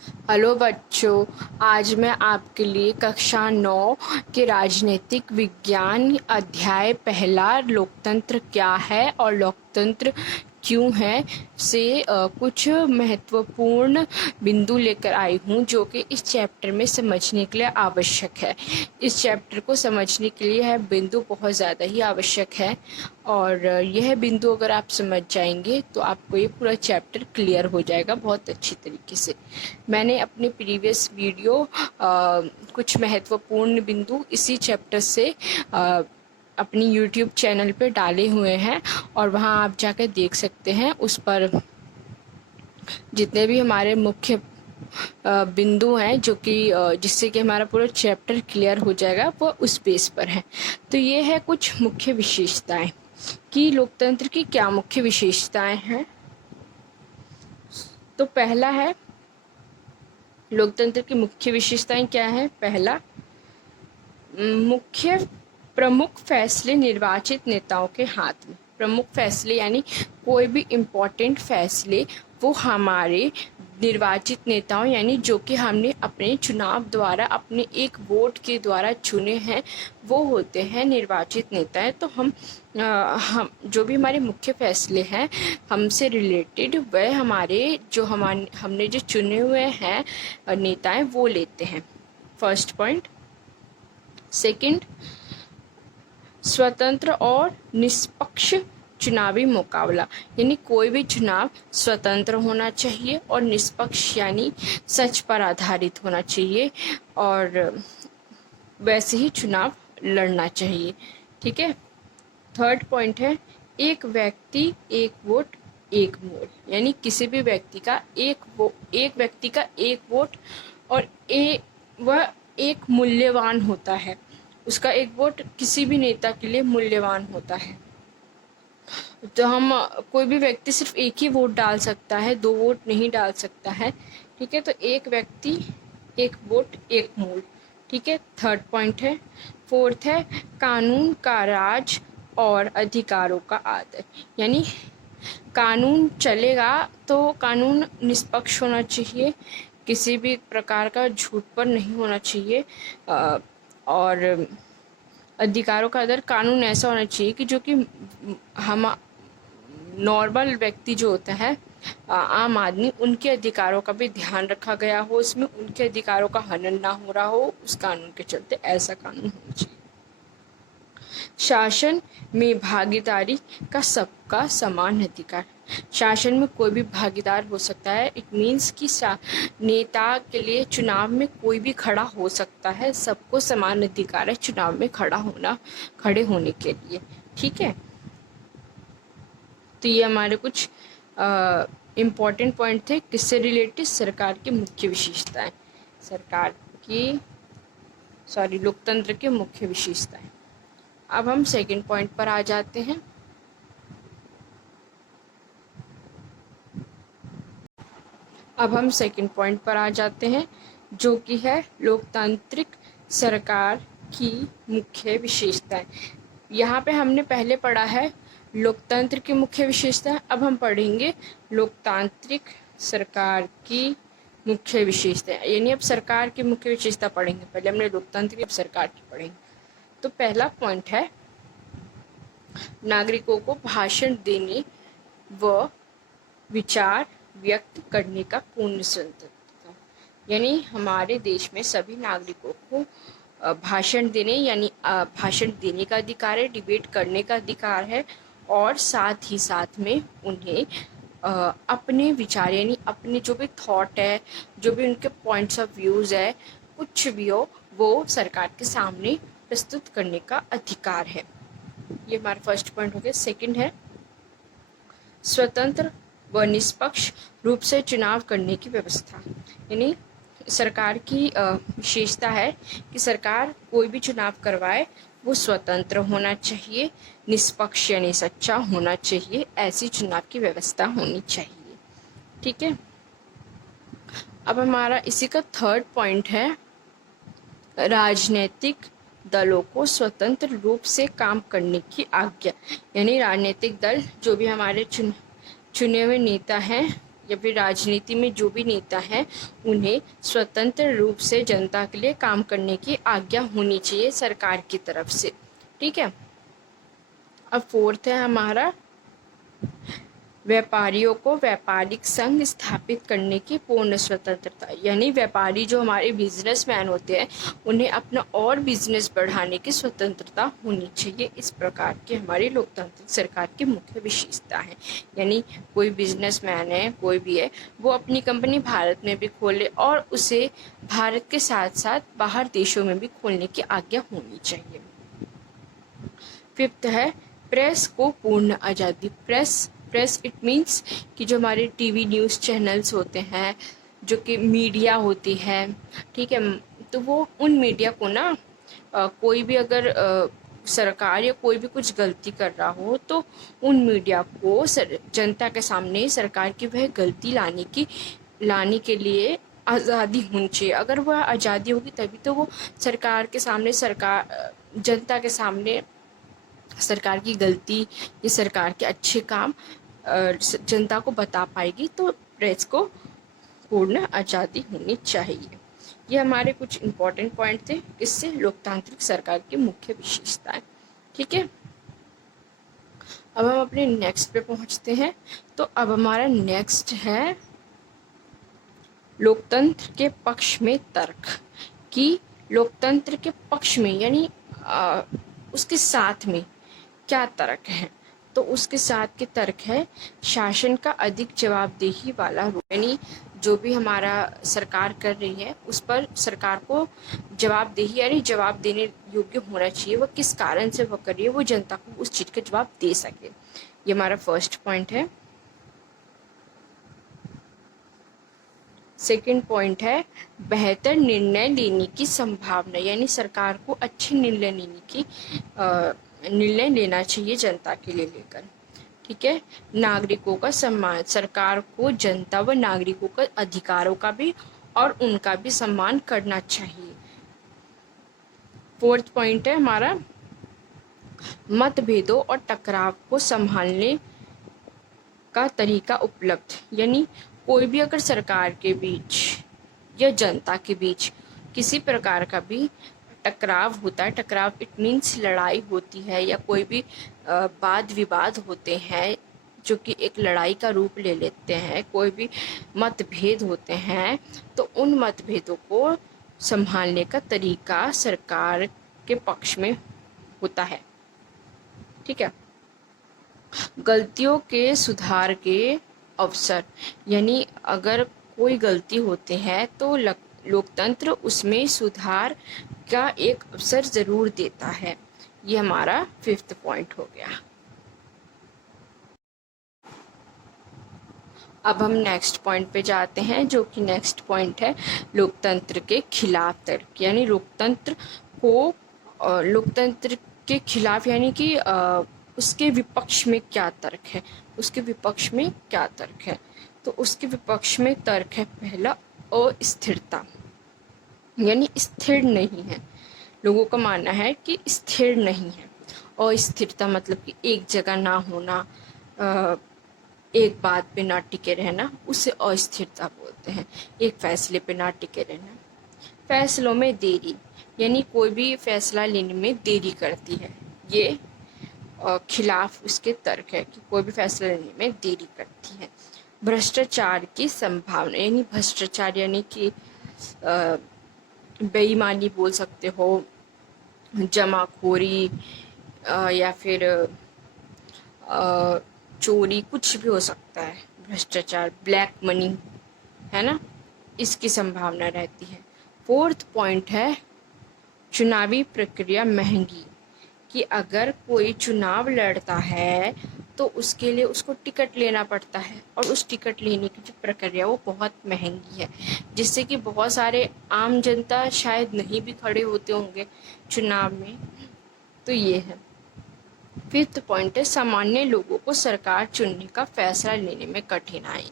Hello बच्चों, आज मैं आपके लिए कक्षा 9 के राजनीतिक विज्ञान अध्याय पहला लोकतंत्र क्या है और लोकतंत्र क्यों है से कुछ महत्वपूर्ण बिंदु लेकर आई हूँ जो कि इस चैप्टर में समझने के लिए आवश्यक है। इस चैप्टर को समझने के लिए यह बिंदु बहुत ज़्यादा ही आवश्यक है और यह बिंदु अगर आप समझ जाएंगे तो आपको ये पूरा चैप्टर क्लियर हो जाएगा बहुत अच्छी तरीके से। मैंने अपने प्रीवियस वीडियो कुछ महत्वपूर्ण बिंदु इसी चैप्टर से अपनी यूट्यूब चैनल पे डाले हुए हैं और वहाँ आप जाकर देख सकते हैं। उस पर जितने भी हमारे मुख्य बिंदु हैं जो कि जिससे कि हमारा पूरा चैप्टर क्लियर हो जाएगा वो उस बेस पर है। तो ये है कुछ मुख्य विशेषताएं कि लोकतंत्र की क्या मुख्य विशेषताएं हैं। तो पहला है लोकतंत्र की मुख्य विशेषताएं क्या है। पहला, मुख्य प्रमुख फैसले निर्वाचित नेताओं के हाथ में। प्रमुख फैसले यानी कोई भी इम्पोर्टेंट फैसले वो हमारे निर्वाचित नेताओं यानी जो कि हमने अपने चुनाव द्वारा अपने एक वोट के द्वारा चुने हैं वो होते हैं निर्वाचित नेता। तो हम जो भी हमारे मुख्य फैसले हैं हमसे रिलेटेड वह हमारे जो हमने जो चुने हुए हैं नेताएं वो लेते हैं। First point. सेकंड, स्वतंत्र और निष्पक्ष चुनावी मुकाबला यानी कोई भी चुनाव स्वतंत्र होना चाहिए और निष्पक्ष यानी सच पर आधारित होना चाहिए और वैसे ही चुनाव लड़ना चाहिए। ठीक है। थर्ड पॉइंट है एक व्यक्ति एक वोट एक मोल यानी किसी भी व्यक्ति का एक व्यक्ति का एक वोट और वह एक मूल्यवान होता है। उसका एक वोट किसी भी नेता के लिए मूल्यवान होता है। तो हम कोई भी व्यक्ति सिर्फ एक ही वोट डाल सकता है, 2 वोट नहीं डाल सकता है। ठीक है। तो एक व्यक्ति एक वोट एक मूल। ठीक है। थर्ड पॉइंट है। फोर्थ है कानून का राज और अधिकारों का आदर यानी कानून चलेगा तो कानून निष्पक्ष होना चाहिए, किसी भी प्रकार का झूठ पर नहीं होना चाहिए और अधिकारों का आदर कानून ऐसा होना चाहिए कि जो कि हम नॉर्मल व्यक्ति जो होता है आम आदमी उनके अधिकारों का भी ध्यान रखा गया हो, उसमें उनके अधिकारों का हनन ना हो रहा हो उस कानून के चलते ऐसा कानून होना चाहिए। शासन में भागीदारी का सबका समान अधिकार। शासन में कोई भी भागीदार हो सकता है। इट मीन्स कि नेता के लिए चुनाव में कोई भी खड़ा हो सकता है। सबको समान अधिकार है चुनाव में खड़े होने के लिए। ठीक है। तो ये हमारे कुछ इम्पॉर्टेंट पॉइंट थे किससे रिलेटेड, सरकार की मुख्य विशेषताएं, लोकतंत्र के मुख्य विशेषताएं। अब हम सेकंड पॉइंट पर आ जाते हैं। जो कि है लोकतांत्रिक सरकार की मुख्य विशेषताएं। यहाँ पे हमने पहले पढ़ा है लोकतंत्र की मुख्य विशेषताएं, अब हम पढ़ेंगे लोकतांत्रिक सरकार की मुख्य विशेषताएं यानी अब सरकार की मुख्य विशेषता पढ़ेंगे। पहले हमने लोकतंत्र की, अब सरकार की पढ़ेंगे। तो पहला पॉइंट है नागरिकों को भाषण देने व विचार व्यक्त करने का पूर्ण स्वतंत्रता यानी हमारे देश में सभी नागरिकों को भाषण देने का अधिकार है, डिबेट करने का अधिकार है और साथ ही साथ में उन्हें अपने विचार यानी अपने जो भी थॉट है, जो भी उनके पॉइंट्स ऑफ व्यूज़ है, कुछ भी हो वो सरकार के सामने प्रस्तुत करने का अधिकार है। ये हमारा फर्स्ट पॉइंट हो गया। सेकंड है स्वतंत्र व निष्पक्ष रूप से चुनाव करने की व्यवस्था यानी सरकार की विशेषता है कि सरकार कोई भी चुनाव करवाए वो स्वतंत्र होना चाहिए, निष्पक्ष यानी सच्चा होना चाहिए, ऐसी चुनाव की व्यवस्था होनी चाहिए। ठीक है। अब हमारा इसी का थर्ड पॉइंट है राजनीतिक दलों को स्वतंत्र रूप से काम करने की आज्ञा यानी राजनीतिक दल जो भी हमारे चुने हुए नेता हैं या फिर राजनीति में जो भी नेता हैं उन्हें स्वतंत्र रूप से जनता के लिए काम करने की आज्ञा होनी चाहिए सरकार की तरफ से। ठीक है। अब फोर्थ है हमारा, व्यापारियों को व्यापारिक संघ स्थापित करने की पूर्ण स्वतंत्रता। यानी व्यापारी जो हमारे बिजनेसमैन होते हैं उन्हें अपना और बिजनेस बढ़ाने की स्वतंत्रता होनी चाहिए। इस प्रकार की हमारी लोकतांत्रिक सरकार की मुख्य विशेषता है। यानी कोई बिजनेसमैन है, कोई भी है, वो अपनी कंपनी भारत में भी खोले और उसे भारत के साथ साथ बाहर देशों में भी खोलने की आज्ञा होनी चाहिए। फिफ्थ है, प्रेस को पूर्ण आज़ादी। प्रेस इट मीन्स कि जो हमारे टीवी न्यूज़ चैनल्स होते हैं, जो कि मीडिया होती है, ठीक है, तो वो उन मीडिया को ना कोई भी अगर सरकार या कोई भी कुछ गलती कर रहा हो तो उन मीडिया को जनता के सामने सरकार की वह गलती लाने के लिए आज़ादी होनी चाहिए। अगर वह आज़ादी होगी तभी तो वो सरकार के सामने जनता के सामने सरकार की गलती या सरकार के अच्छे काम जनता को बता पाएगी। तो प्रेस को पूर्ण आज़ादी होनी चाहिए। ये हमारे कुछ इम्पोर्टेंट पॉइंट थे इससे लोकतांत्रिक सरकार की मुख्य विशेषताएं। ठीक है। अब हम अपने नेक्स्ट पे पहुंचते हैं। तो अब हमारा नेक्स्ट है लोकतंत्र के पक्ष में तर्क। कि लोकतंत्र के पक्ष में यानी उसके साथ में क्या तर्क है। तो उसके साथ के तर्क है शासन का अधिक जवाबदेही वाला रूप। यानी जो भी हमारा सरकार कर रही है उस पर सरकार को जवाबदेही यानी जवाब देने योग्य होना चाहिए। वह किस कारण से वह कर रही है वो जनता को उस चीज़ का जवाब दे सके। ये हमारा फर्स्ट पॉइंट है। सेकंड पॉइंट है बेहतर निर्णय लेने की संभावना। यानी सरकार को अच्छे निर्णय लेना चाहिए जनता के लिए लेकर। ठीक है। नागरिकों का सम्मान। सरकार को जनता व नागरिकों का अधिकारों का भी और उनका भी सम्मान करना चाहिए। फोर्थ पॉइंट है हमारा मतभेदों और टकराव को संभालने का तरीका उपलब्ध। यानी कोई भी अगर सरकार के बीच या जनता के बीच किसी प्रकार का भी टकराव होता है, टकराव इट मीन्स लड़ाई होती है या कोई भी वाद विवाद होते हैं जो कि एक लड़ाई का रूप ले लेते हैं, कोई भी मतभेद होते हैं, तो उन मतभेदों को संभालने का तरीका सरकार के पक्ष में होता है। ठीक है। गलतियों के सुधार के अवसर। यानी अगर कोई गलती होती है तो लोकतंत्र उसमें सुधार का एक अवसर ज़रूर देता है। ये हमारा फिफ्थ पॉइंट हो गया। अब हम नेक्स्ट पॉइंट पे जाते हैं जो कि नेक्स्ट पॉइंट है लोकतंत्र के खिलाफ तर्क। यानी लोकतंत्र के खिलाफ यानी कि उसके विपक्ष में क्या तर्क है। उसके विपक्ष में क्या तर्क है। तो उसके विपक्ष में तर्क है पहला अस्थिरता। यानी स्थिर नहीं है। लोगों का मानना है कि स्थिर नहीं है। अस्थिरता मतलब कि एक जगह ना होना, एक बात पे ना टिके रहना, उसे अस्थिरता बोलते हैं। एक फैसले पे ना टिके रहना। फैसलों में देरी। यानी कोई भी फैसला लेने में देरी करती है। ये खिलाफ उसके तर्क है कि कोई भी फैसला लेने में देरी करती है। भ्रष्टाचार की संभावना। यानी भ्रष्टाचार यानी कि बेईमानी बोल सकते हो, जमाखोरी या फिर चोरी, कुछ भी हो सकता है। भ्रष्टाचार, ब्लैक मनी, है ना, इसकी संभावना रहती है। फोर्थ पॉइंट है चुनावी प्रक्रिया महंगी। कि अगर कोई चुनाव लड़ता है तो उसके लिए उसको टिकट लेना पड़ता है और उस टिकट लेने की जो प्रक्रिया वो बहुत महंगी है, जिससे कि बहुत सारे आम जनता शायद नहीं भी खड़े होते होंगे चुनाव में। तो ये है। फिफ्थ पॉइंट है सामान्य लोगों को सरकार चुनने का फैसला लेने में कठिनाई।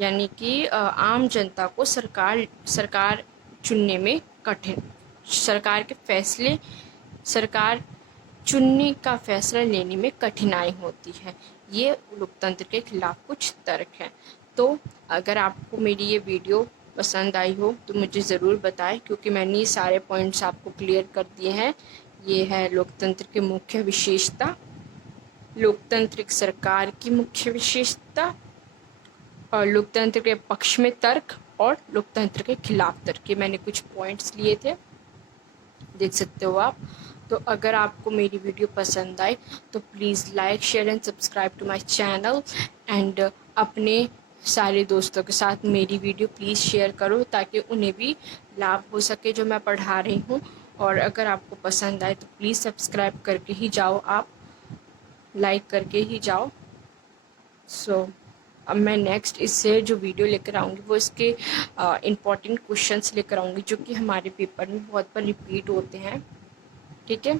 यानी कि आम जनता को सरकार चुनने में सरकार चुनने का फैसला लेने में कठिनाई होती है। ये लोकतंत्र के खिलाफ कुछ तर्क हैं। तो अगर आपको मेरी ये वीडियो पसंद आई हो तो मुझे ज़रूर बताएं, क्योंकि मैंने ये सारे पॉइंट्स आपको क्लियर कर दिए हैं। ये है लोकतंत्र की मुख्य विशेषता, लोकतंत्र एक सरकार की मुख्य विशेषता, और लोकतंत्र के पक्ष में तर्क और लोकतंत्र के खिलाफ तर्क। ये मैंने कुछ पॉइंट्स लिए थे, देख सकते हो आप। तो अगर आपको मेरी वीडियो पसंद आए तो please like, share and subscribe to my channel, and अपने सारे दोस्तों के साथ मेरी वीडियो प्लीज़ शेयर करो, ताकि उन्हें भी लाभ हो सके जो मैं पढ़ा रही हूँ। और अगर आपको पसंद आए तो प्लीज़ सब्सक्राइब करके ही जाओ, आप लाइक करके ही जाओ। अब मैं नेक्स्ट इससे जो वीडियो लेकर आऊँगी वो इसके इम्पॉर्टेंट क्वेश्चंस लेकर आऊँगी, जो कि हमारे पेपर में बहुत बार रिपीट होते हैं। ठीक है,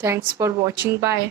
थैंक्स फॉर वॉचिंग, बाय।